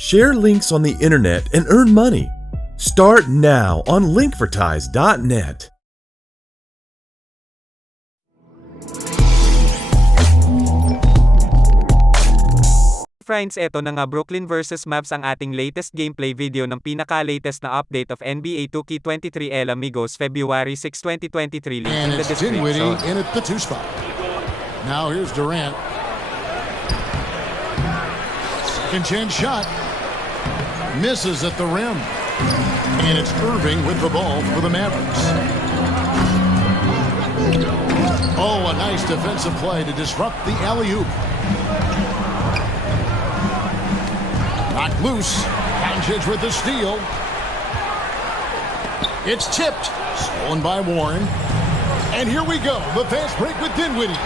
Share links on the internet and earn money. Start now on linkvertise.net. Friends, eto na nga Brooklyn vs Mavs ang ating latest gameplay video ng pinaka-latest na update of NBA 2k23 Elamigos February 6, 2023. Link in the description. In at the 2 spot. Now here's Durant. Second chance shot. Misses at the rim. And it's Irving with the ball for the Mavericks. Oh, a nice defensive play to disrupt the alley-oop. Knocked loose. Doncic with the steal. It's tipped. Stolen by Warren. And here we go. The fast break with Dinwiddie.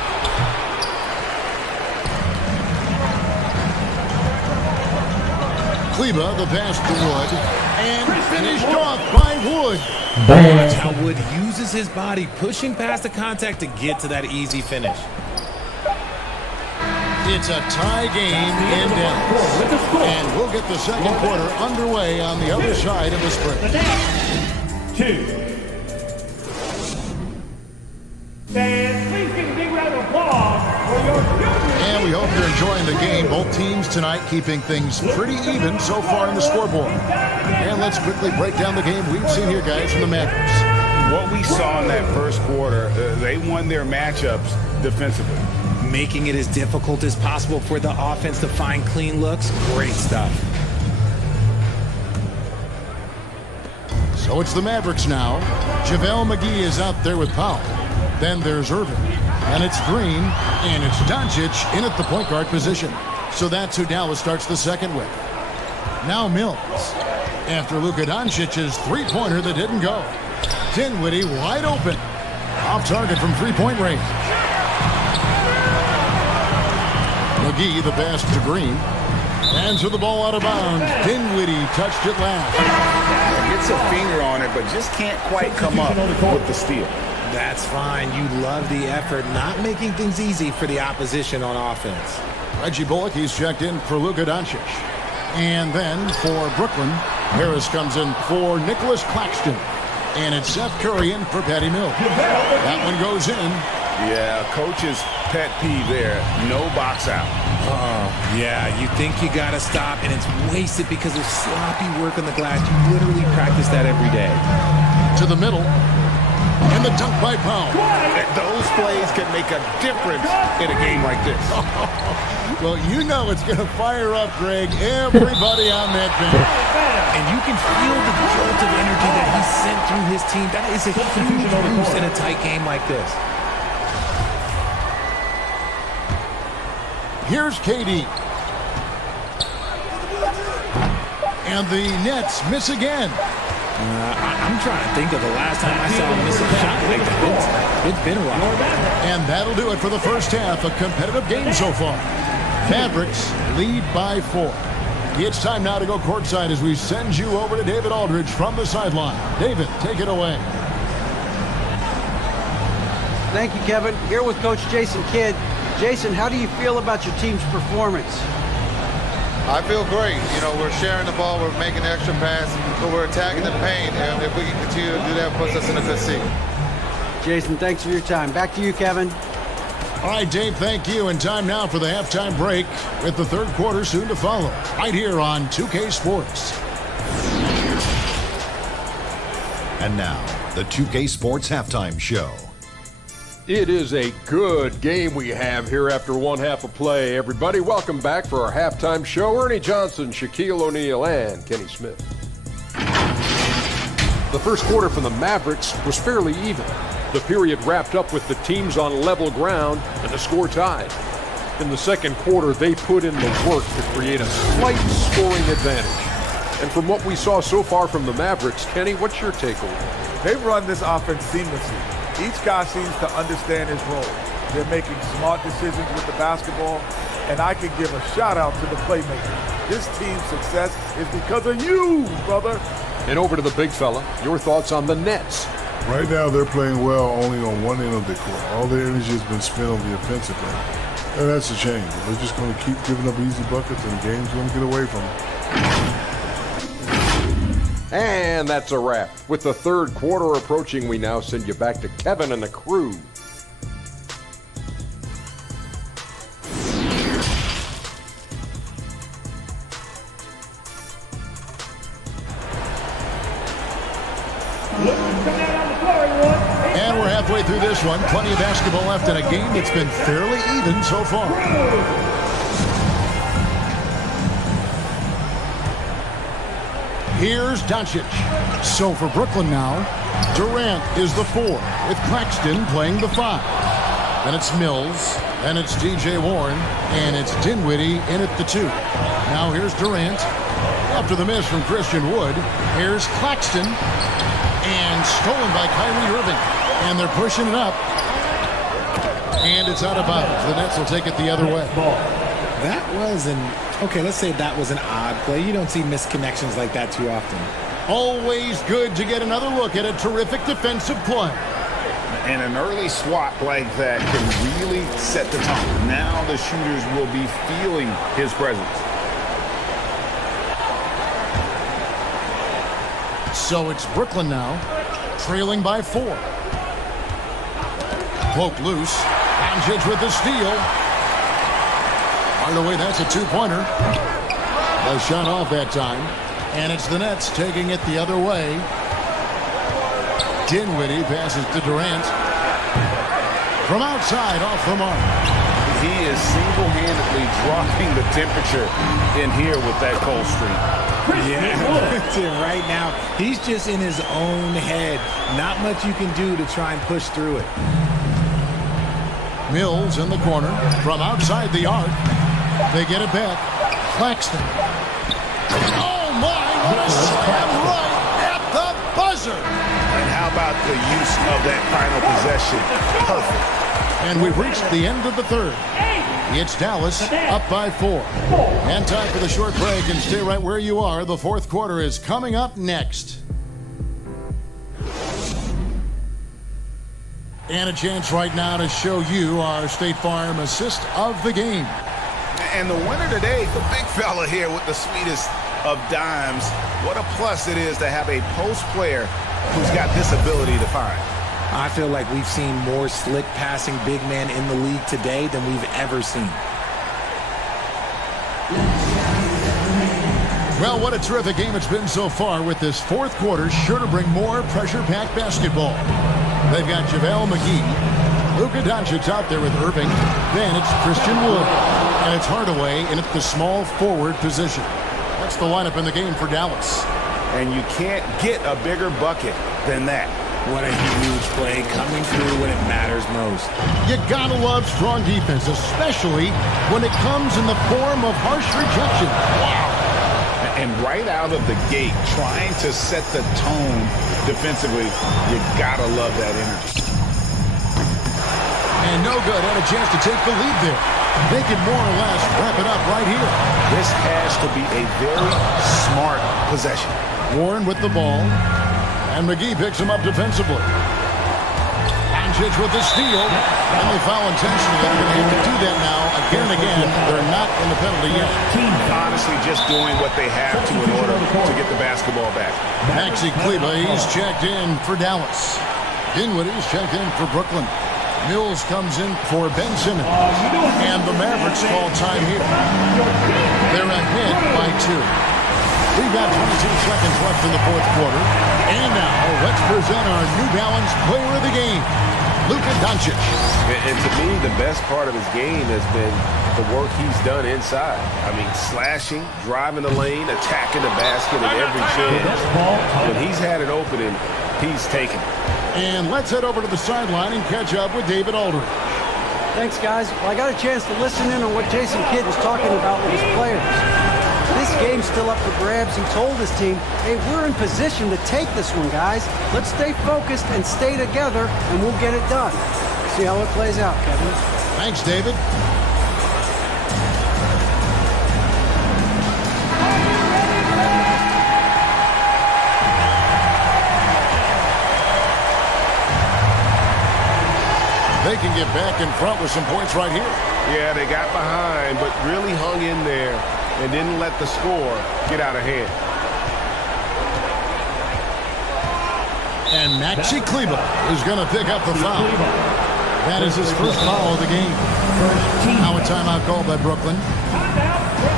Kleba, the pass to Wood. And finished off by Wood. Watch how Wood uses his body, pushing past the contact to get to that easy finish. It's a tie game in Dallas. And we'll get the second quarter underway on the other side of the break. 2. And please give a big round of applause for your junior. And we hope you're enjoying the game. Both teams tonight keeping things pretty even so far in the scoreboard. And let's quickly break down the game we've seen here, guys, from the Mavericks. What we saw in that first quarter, they won their matchups defensively, Making it as difficult as possible for the offense to find clean looks. Great stuff. So it's the Mavericks now. JaVale McGee is out there with Powell. Then there's Irving. And it's Green. And it's Doncic in at the point guard position. So that's who Dallas starts the second with. Now Mills. After Luka Doncic's three-pointer that didn't go. Dinwiddie wide open. Off target from three-point range. McGee, the pass to Green. Hands the ball out of bounds. Dinwiddie touched it last. gets a finger on it, but just can't quite come up with the steal. That's fine. You love the effort, not making things easy for the opposition on offense. Reggie Bullock, he's checked in for Luka Doncic. And then for Brooklyn, Harris comes in for Nicholas Claxton. And it's Seth Curry in for Patty Mills. That one goes in. Yeah, coach's pet peeve there. No box out. Yeah, you think you got to stop, and it's wasted because of sloppy work on the glass. You literally practice that every day. To the middle. And the dunk by Powell. Those plays can make a difference in a game like this. Well, you know it's going to fire up, Greg, everybody on that bench. And you can feel the jolt of energy that he sent through his team. That is a huge boost in a tight game like this. Here's KD. And the Nets miss again. I'm trying to think of the last time I saw him miss a shot like that. It's been a while. And that'll do it for the first half. A competitive game so far. Mavericks lead by 4. It's time now to go courtside as we send you over to David Aldridge from the sideline. David, take it away. Thank you, Kevin. Here with Coach Jason Kidd. Jason, how do you feel about your team's performance? I feel great. You know, we're sharing the ball, we're making the extra pass, but we're attacking the paint, and if we can continue to do that, it puts us in a good seat. Jason, thanks for your time. Back to you, Kevin. All right, Dave, thank you. And time now for the halftime break with the third quarter soon to follow. Right here on 2K Sports. And now, the 2K Sports Halftime Show. It is a good game we have here after one half of play. Everybody, welcome back for our halftime show. Ernie Johnson, Shaquille O'Neal, and Kenny Smith. The first quarter for the Mavericks was fairly even. The period wrapped up with the teams on level ground and the score tied. In the second quarter, they put in the work to create a slight scoring advantage. And from what we saw so far from the Mavericks, Kenny, what's your takeaway? They run this offense seamlessly. Each guy seems to understand his role. They're making smart decisions with the basketball, and I can give a shout out to the playmakers. This team's success is because of you, brother. And over to the big fella, your thoughts on the Nets. Right now, they're playing well only on one end of the court. All their energy has been spent on the offensive end. And that's a change. They're just going to keep giving up easy buckets, and games going to get away from them. And that's a wrap. With the third quarter approaching, we now send you back to Kevin and the crew. And we're halfway through this one. Plenty of basketball left in a game that's been fairly even so far. Here's Doncic. So for Brooklyn now, Durant is the 4, with Claxton playing the 5. Then it's Mills, and it's DJ Warren, and it's Dinwiddie in at the 2. Now here's Durant. After the miss from Christian Wood, here's Claxton. And stolen by Kyrie Irving. And they're pushing it up. And it's out of bounds. The Nets will take it the other way. That was let's say that was an odd play. You don't see misconnections like that too often. Always good to get another look at a terrific defensive play. And an early swat like that can really set the tone. Now the shooters will be feeling his presence. So it's Brooklyn now, trailing by 4. Poke loose. Doncic with the steal. Right away, that's a 2-pointer. A shot off that time. And it's the Nets taking it the other way. Dinwiddie passes to Durant. From outside, off the mark. He is single-handedly dropping the temperature in here with that cold streak. Yeah, right now, he's just in his own head. Not much you can do to try and push through it. Mills in the corner from outside the arc. They get it back. Claxton. Oh, my, what a slam right at the buzzer. And how about the use of that final possession? Perfect. And we've reached the end of the third. It's Dallas up by 4. And time for the short break, and stay right where you are. The fourth quarter is coming up next. And a chance right now to show you our State Farm assist of the game. And the winner today, the big fella here with the sweetest of dimes. What a plus it is to have a post player who's got this ability to find. I feel like we've seen more slick passing big man in the league today than we've ever seen. Well, what a terrific game it's been so far, with this fourth quarter sure to bring more pressure-packed basketball. They've got JaVale McGee, Luka Doncic out there with Irving. Then it's Christian Wood, and it's Hardaway in at the small forward position. That's the lineup in the game for Dallas. And you can't get a bigger bucket than that. What a huge play coming through when it matters most. You gotta love strong defense, especially when it comes in the form of harsh rejection. Wow. And right out of the gate, trying to set the tone defensively, you gotta love that energy. And no good, had a chance to take the lead there. They can more or less wrap it up right here. This has to be a very smart possession. Warren with the ball. And McGee picks him up defensively. Doncic with the steal. And they foul intentionally. They're going to have to do that now again and again. They're not in the penalty yet. Honestly, just doing what they have to in order to get the basketball back. Maxi Kleber, he's checked in for Dallas. Dinwiddie's checked in for Brooklyn. Mills comes in for Ben Simmons. And the Mavericks call time here. They're ahead by 2. We've got 22 seconds left in the fourth quarter. And now, let's present our New Balance player of the game, Luka Doncic. And to me, the best part of his game has been the work he's done inside. I mean, slashing, driving the lane, attacking the basket at every chance. When he's had an opening, he's taken it. And let's head over to the sideline and catch up with David Aldridge. Thanks, guys. Well, I got a chance to listen in on what Jason Kidd was talking about with his players. This game's still up for grabs. He told his team, hey, we're in position to take this one, guys. Let's stay focused and stay together, and we'll get it done. See how it plays out, Kevin. Thanks, David. They can get back in front with some points right here. Yeah, they got behind, but really hung in there and didn't let the score get out of hand. And Maxi Kleber is going to pick up the foul. That is his first foul of the game. Now a timeout called by Brooklyn.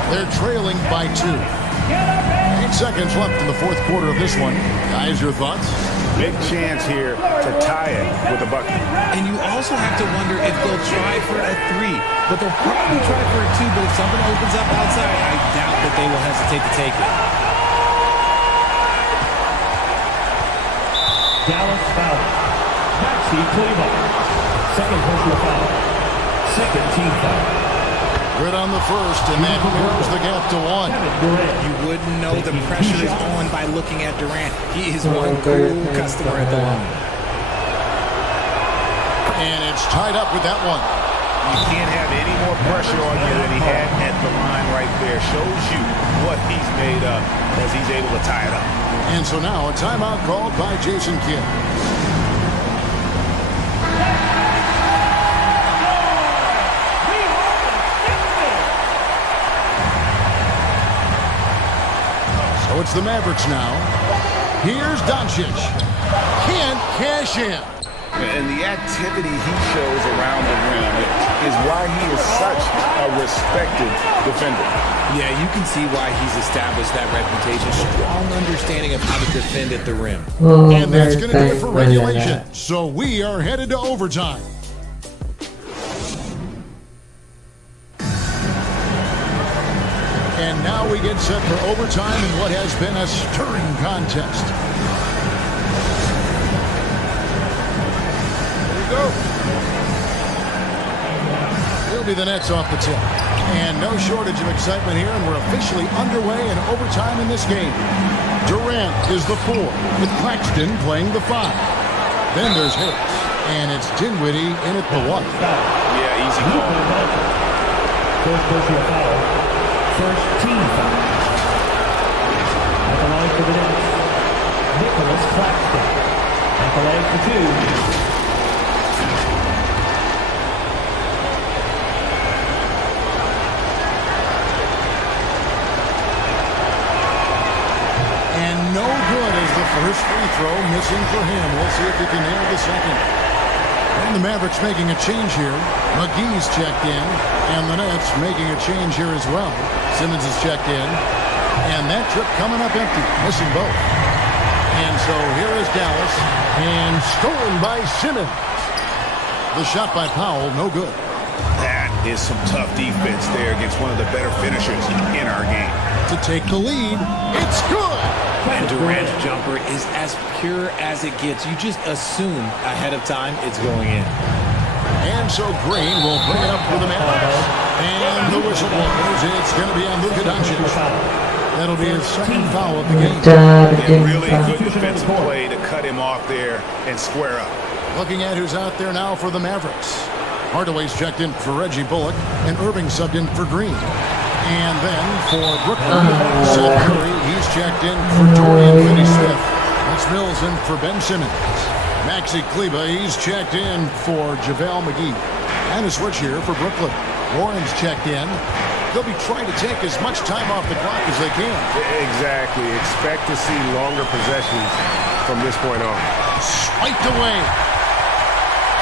They're trailing by 2. 8 seconds left in the fourth quarter of this one. Guys, your thoughts? Big chance here to tie it with a bucket. And you also have to wonder if they'll try for a 3. But they'll probably try for a 2. But if something opens up outside, I doubt that they will hesitate to take it. Dallas foul. Maxi Kleber. Second personal foul. Second team foul. Good on the first, and that narrows the gap to 1. You wouldn't know the pressure is on by looking at Durant. He is one cool customer at the line. And it's tied up with that one. You can't have any more pressure on you than he had at the line right there. Shows you what he's made of as he's able to tie it up. And so now a timeout called by Jason Kidd. So it's the Mavericks now. Here's Doncic. Can't cash in. And the activity he shows around the rim is why he is such a respected defender. Yeah, you can see why he's established that reputation. Strong understanding of how to defend at the rim. And that's going to do it for regulation. So we are headed to overtime. And now we get set for overtime in what has been a stirring contest. Go. It'll be the Nets off the tip. And no shortage of excitement here, and we're officially underway in overtime in this game. Durant is the 4, with Claxton playing the 5. Then there's Harris, and it's Dinwiddie in at the 1. Yeah, easy call. First personal foul. First team foul. At the line for the Nets, Nicholas Claxton. At the line for 2. No good as the first free throw missing for him. We'll see if he can nail the second. And the Mavericks making a change here. McGee's checked in. And the Nets making a change here as well. Simmons is checked in. And that trip coming up empty. Missing both. And so here is Dallas. And stolen by Simmons. The shot by Powell, no good. That is some tough defense there against one of the better finishers in our game. To take the lead, it's good. And Durant's jumper is as pure as it gets. You just assume ahead of time it's going in. And so Green will bring it up for the Mavericks. And the whistle blows. It's going to be on Luka Doncic. That'll be his second foul of the game. And really good defensive play to cut him off there and square up. Looking at who's out there now for the Mavericks. Hardaway's checked in for Reggie Bullock, and Irving subbed in for Green. And then for Brooklyn, Seth Curry, he's checked in for Dorian Finney-Smith. That's Mills in for Ben Simmons. Maxi Kleber, he's checked in for JaVale McGee. And a switch here for Brooklyn. Warren's checked in. They'll be trying to take as much time off the clock as they can. Exactly. Expect to see longer possessions from this point on. Swiped away.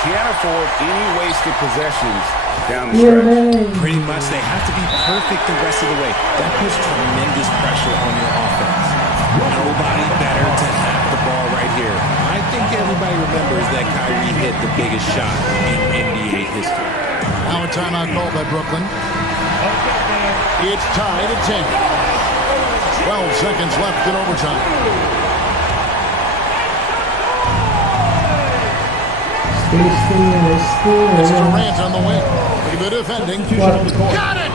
Can't afford any wasted possessions down the stretch. Pretty much they have to be perfect the rest of the way. That puts tremendous pressure on your offense. Nobody better to have the ball right here. I think everybody remembers that Kyrie hit the biggest shot in NBA history. Now a timeout called by Brooklyn. It's tied at 10. 12 seconds left in overtime. It's Durant on the wing. Pretty good defending. Got it!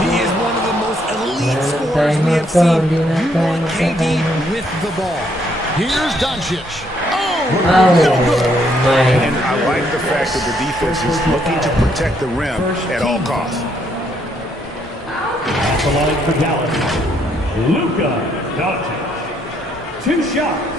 He is one of the most elite scorers we have seen. You want KD with the ball. Here's Doncic. Oh, and I like the fact that the defense is looking to protect the rim at all costs. At the line for Dallas, Luka Doncic. 2 shots.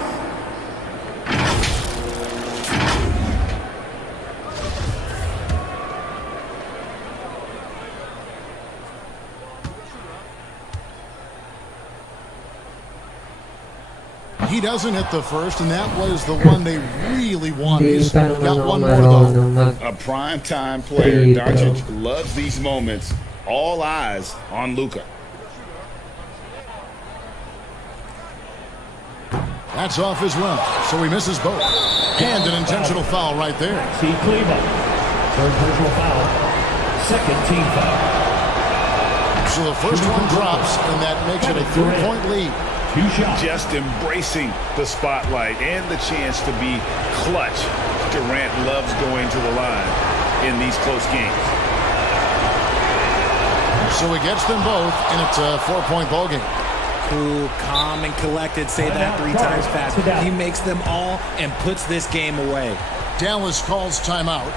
He doesn't hit the first, and that was the one they really wanted. He's got one more, though. A prime-time player. Doncic loves these moments. All eyes on Luka. That's off as well, so he misses both. And an intentional foul right there. See Cleveland. Third personal foul. Second team foul. So the first one drops, and that makes it a 3-point lead. Two shots. Just embracing the spotlight and the chance to be clutch. Durant loves going to the line in these close games. So he gets them both, and it's a 4-point ball game. Cool, calm, and collected. Say that 3 times fast. He makes them all and puts this game away. Dallas calls timeout.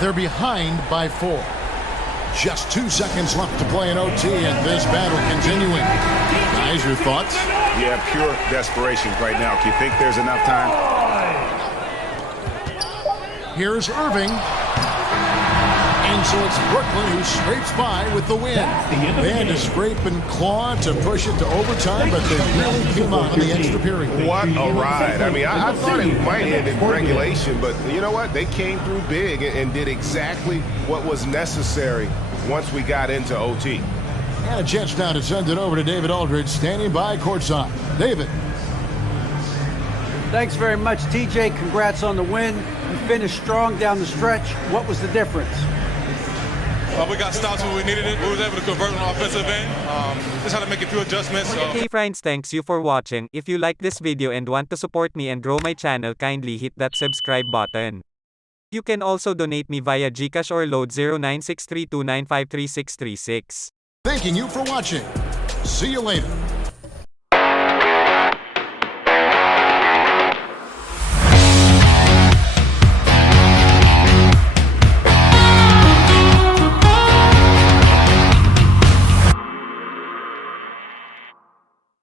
They're behind by 4. Just 2 seconds left to play in OT, and this battle continuing. Guys, your thoughts? Yeah, pure desperation right now. Do you think there's enough time? Here's Irving. And so it's Brooklyn who scrapes by with the win. They had to scrape and claw to push it to overtime, but they really came out in the extra period. What a ride. I mean, I thought it might end in regulation, but you know what? They came through big and did exactly what was necessary once we got into OT. And a chance now to send it over to David Aldridge, standing by courtside. David. Thanks very much, TJ. Congrats on the win. You finished strong down the stretch. What was the difference? We got stops when we needed it. We were able to convert on the offensive end. Just had to make a few adjustments. Hey friends, thanks you for watching. If you like this video and want to support me and grow my channel, kindly hit that subscribe button. You can also donate me via GCash or load 096329533636. Thanking you for watching. See you later.